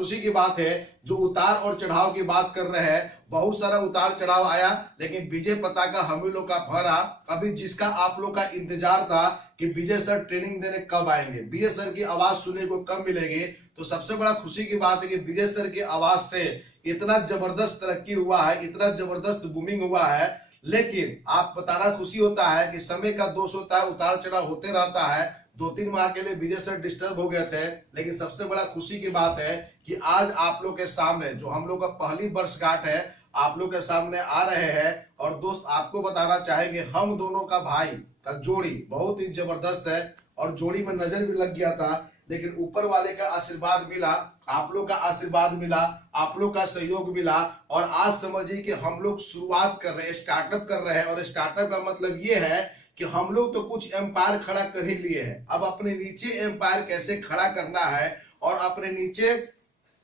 खुशी की बात है, जो उतार और चढ़ाव की बात कर रहे हैं, बहुत सारा उतार चढ़ाव आया, लेकिन विजय पताका हम ही लोग का फहरा। अभी जिसका आप लोग का इंतजार था कि विजय सर ट्रेनिंग देने कब आएंगे, विजय सर की आवाज सुनने को कब मिलेगी, तो सबसे बड़ा खुशी की बात है कि विजय सर की आवाज से इतना जबरदस्त तरक्की हुआ है, इतना जबरदस्त बूमिंग हुआ है। लेकिन आप बताना खुशी होता है कि समय का दोष होता है, उतार चढ़ाव होते रहता है। 2-3 माह के लिए विजय सर डिस्टर्ब हो गए थे, लेकिन सबसे बड़ा खुशी की बात है कि आज आप लोग के सामने जो हम लोग का पहली वर्षगांठ है, आप लोग के सामने आ रहे हैं। और दोस्त आपको बताना चाहेंगे, हम दोनों का भाई का जोड़ी बहुत ही जबरदस्त है और जोड़ी में नजर भी लग गया था, लेकिन ऊपर वाले का आशीर्वाद मिला, आप लोग का आशीर्वाद मिला, आप लोग का सहयोग मिला। और आज समझिए कि हम लोग शुरुआत कर रहे हैं, स्टार्टअप कर रहे हैं। और स्टार्टअप का मतलब ये है कि हम लोग तो कुछ एम्पायर खड़ा कर ही लिए हैं, अब अपने नीचे एम्पायर कैसे खड़ा करना है और अपने नीचे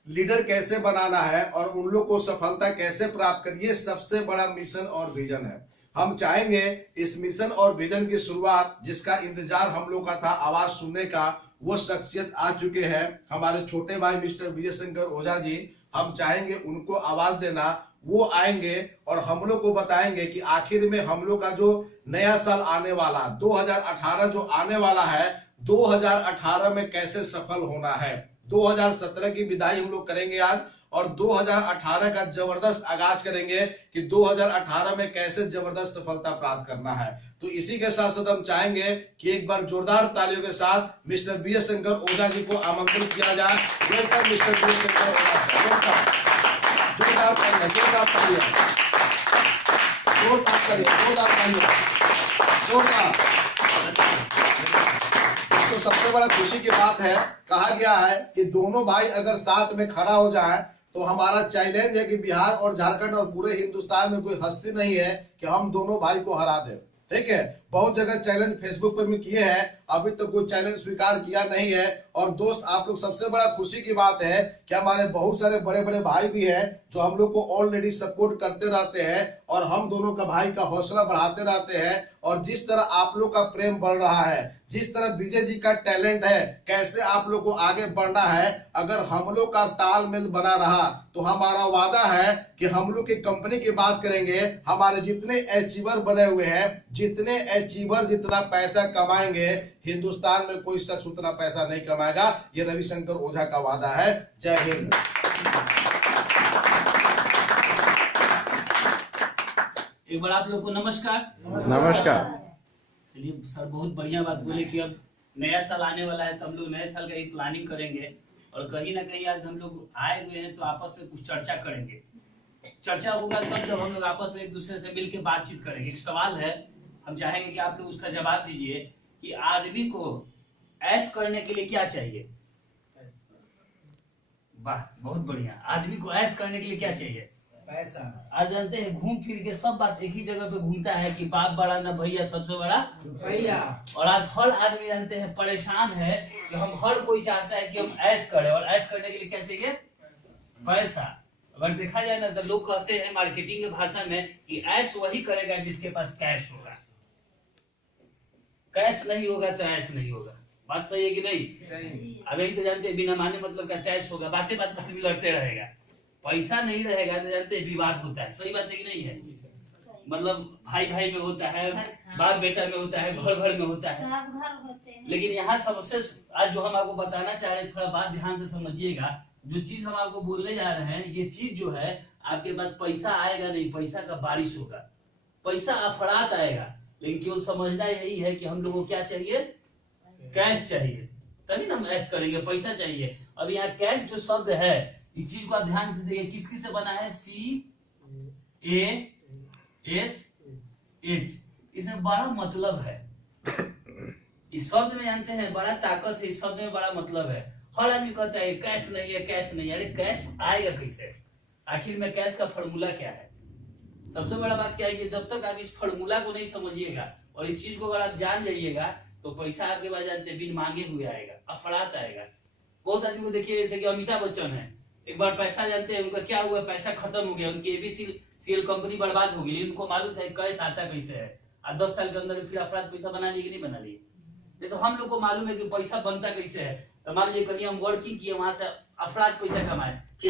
लीडर कैसे बनाना है और उन लोग को सफलता कैसे प्राप्त करिए, सबसे बड़ा मिशन और विजन है। हम चाहेंगे इस मिशन और विजन की शुरुआत, जिसका इंतजार हम लोग का था आवाज सुनने का, वो शख्सियत आ चुके हैं, हमारे छोटे भाई मिस्टर विजय शंकर ओझा जी। हम चाहेंगे उनको आवाज देना, वो आएंगे और हम लोग को बताएंगे कि आखिर में हम लोग का जो नया साल आने वाला 2018 जो आने वाला है, 2018 में कैसे सफल होना है। 2017 की विदाई हम लोग करेंगे आज और 2018 का जबरदस्त आगाज करेंगे कि 2018 में कैसे जबरदस्त सफलता प्राप्त करना है। तो इसी के साथ साथ हम चाहेंगे कि एक बार जोरदार तालियों के साथ मिस्टर विजय शंकर ओझा जी को आमंत्रित किया जाए। वेलकम मिस्टर विजय शंकर ओझा सर, वेलकम। जोरदार तालियां, जोरदार तालियां, जोरदार तालियां, जोरदार तालियां, जोरदार। तो सबसे बड़ा खुशी की बात है, कहा गया है कि दोनों भाई अगर साथ में खड़ा हो जाए तो हमारा चैलेंज है कि बिहार और झारखंड और पूरे हिंदुस्तान में कोई हस्ती नहीं है कि हम दोनों भाई को हरा दें। ठीक है, बहुत जगह चैलेंज फेसबुक पर भी किए हैं, अभी तक कोई चैलेंज स्वीकार किया नहीं है। और दोस्त आप लोग, सबसे बड़ा खुशी की बात है कि हमारे बहुत सारे बड़े बड़े भाई भी हैं जो हम लोग को ऑलरेडी सपोर्ट करते रहते हैं और हम दोनों का भाई का हौसला बढ़ाते रहते हैं। और जिस तरह आप लोग का प्रेम बढ़ रहा है, जिस तरह विजय जी का टैलेंट है, कैसे आप लोग को आगे बढ़ना है, अगर हम लोग का तालमेल बना रहा तो हमारा वादा है कि हम लोग की कंपनी की बात करेंगे, हमारे जितने अचीवर बने हुए हैं, जितने अचीवर जितना पैसा कमाएंगे, हिंदुस्तान में कोई शख्स उतना पैसा नहीं कमाएगा। ये रविशंकर ओझा का वादा है। जय हिंद। एक बार आप लोग को नमस्कार। नमस्कार। चलिए सर, बहुत बढ़िया बात बोले कि अब नया साल आने वाला है तो हम लोग नए साल का ही प्लानिंग करेंगे। और कहीं ना कहीं आज हम लोग आए हुए हैं तो आपस में कुछ चर्चा करेंगे। चर्चा होगा तब जब हम लोग आपस में एक दूसरे से मिलकर बातचीत करेंगे। एक सवाल है, हम चाहेंगे कि आप लोग उसका जवाब दीजिए कि आदमी को ऐश करने के लिए क्या चाहिए। वाह, बहुत बढ़िया। आदमी को ऐश करने के लिए क्या चाहिए? पैसा। आज जानते हैं घूम फिर के सब बात एक ही जगह पे घूमता है कि बाप बड़ा ना भैया, सबसे बड़ा रुपया। और आज हर आदमी जानते हैं परेशान है कि हम हर कोई चाहता है कि हम ऐश करें, और ऐश करने के लिए क्या चाहिए? पैसा। अगर देखा जाए ना तो लोग कहते हैं मार्केटिंग की भाषा में कि ऐश वही करेगा जिसके पास कैश होगा, कैश नहीं होगा तो ऐश नहीं होगा। बात सही है कि नहीं? अगर तो जानते हैं बिना माने मतलब का ऐश होगा, बातें बात में लड़ते रहेगा। पैसा नहीं रहेगा तो जानते हैं विवाद होता है। सही बात है कि नहीं है? मतलब भाई भाई में होता है, बाप बेटा में होता है, घर घर में होता है, सब घर होते हैं। लेकिन यहाँ सबसे आज जो हम आपको बताना चाह रहे हैं, थोड़ा बात ध्यान से समझिएगा। जो चीज हम आपको बोलने जा रहे हैं, ये चीज जो है आपके पास पैसा आएगा नहीं, पैसा का बारिश होगा, पैसा अफरात आएगा। लेकिन केवल समझना यही है कि हम लोगों को क्या चाहिए? कैश चाहिए, तभी ना हम ऐश करेंगे। पैसा चाहिए। अब यहाँ कैश जो शब्द है, इस चीज को आप ध्यान से देखिए, किसकी से बना है? CASH। इसमें बड़ा मतलब है। इस शब्द में जानते हैं बड़ा ताकत है, इस शब्द में बड़ा मतलब है। हर आदमी कहता है कैश नहीं है, कैश नहीं है। अरे कैश आएगा कैसे? आखिर में कैश का फॉर्मूला क्या है? सबसे बड़ा बात क्या है कि जब तक आप इस फॉर्मूला को नहीं समझिएगा और इस चीज को अगर आप जान जाइएगा तो पैसा आपके पास जानते बिन मांगे हुए आएगा, अफरात आएगा। बहुत आदमी को देखिए, जैसे कि अमिताभ बच्चन है, एक बार पैसा जानते हैं उनका क्या हुआ, पैसा खत्म हो गया, उनकी एबीसीएल कंपनी बर्बाद हो गई। उनको मालूम था कैश आता कैसे है, और 10 साल के अंदर फिर अफराद पैसा बना लिए कि नहीं बना लिए। जैसे हम लोग को मालूम है कि पैसा बनता कैसे है, तो मान लीजिए कहीं हम वर्किंग किए, वहां से अफराज पैसा कमाए कि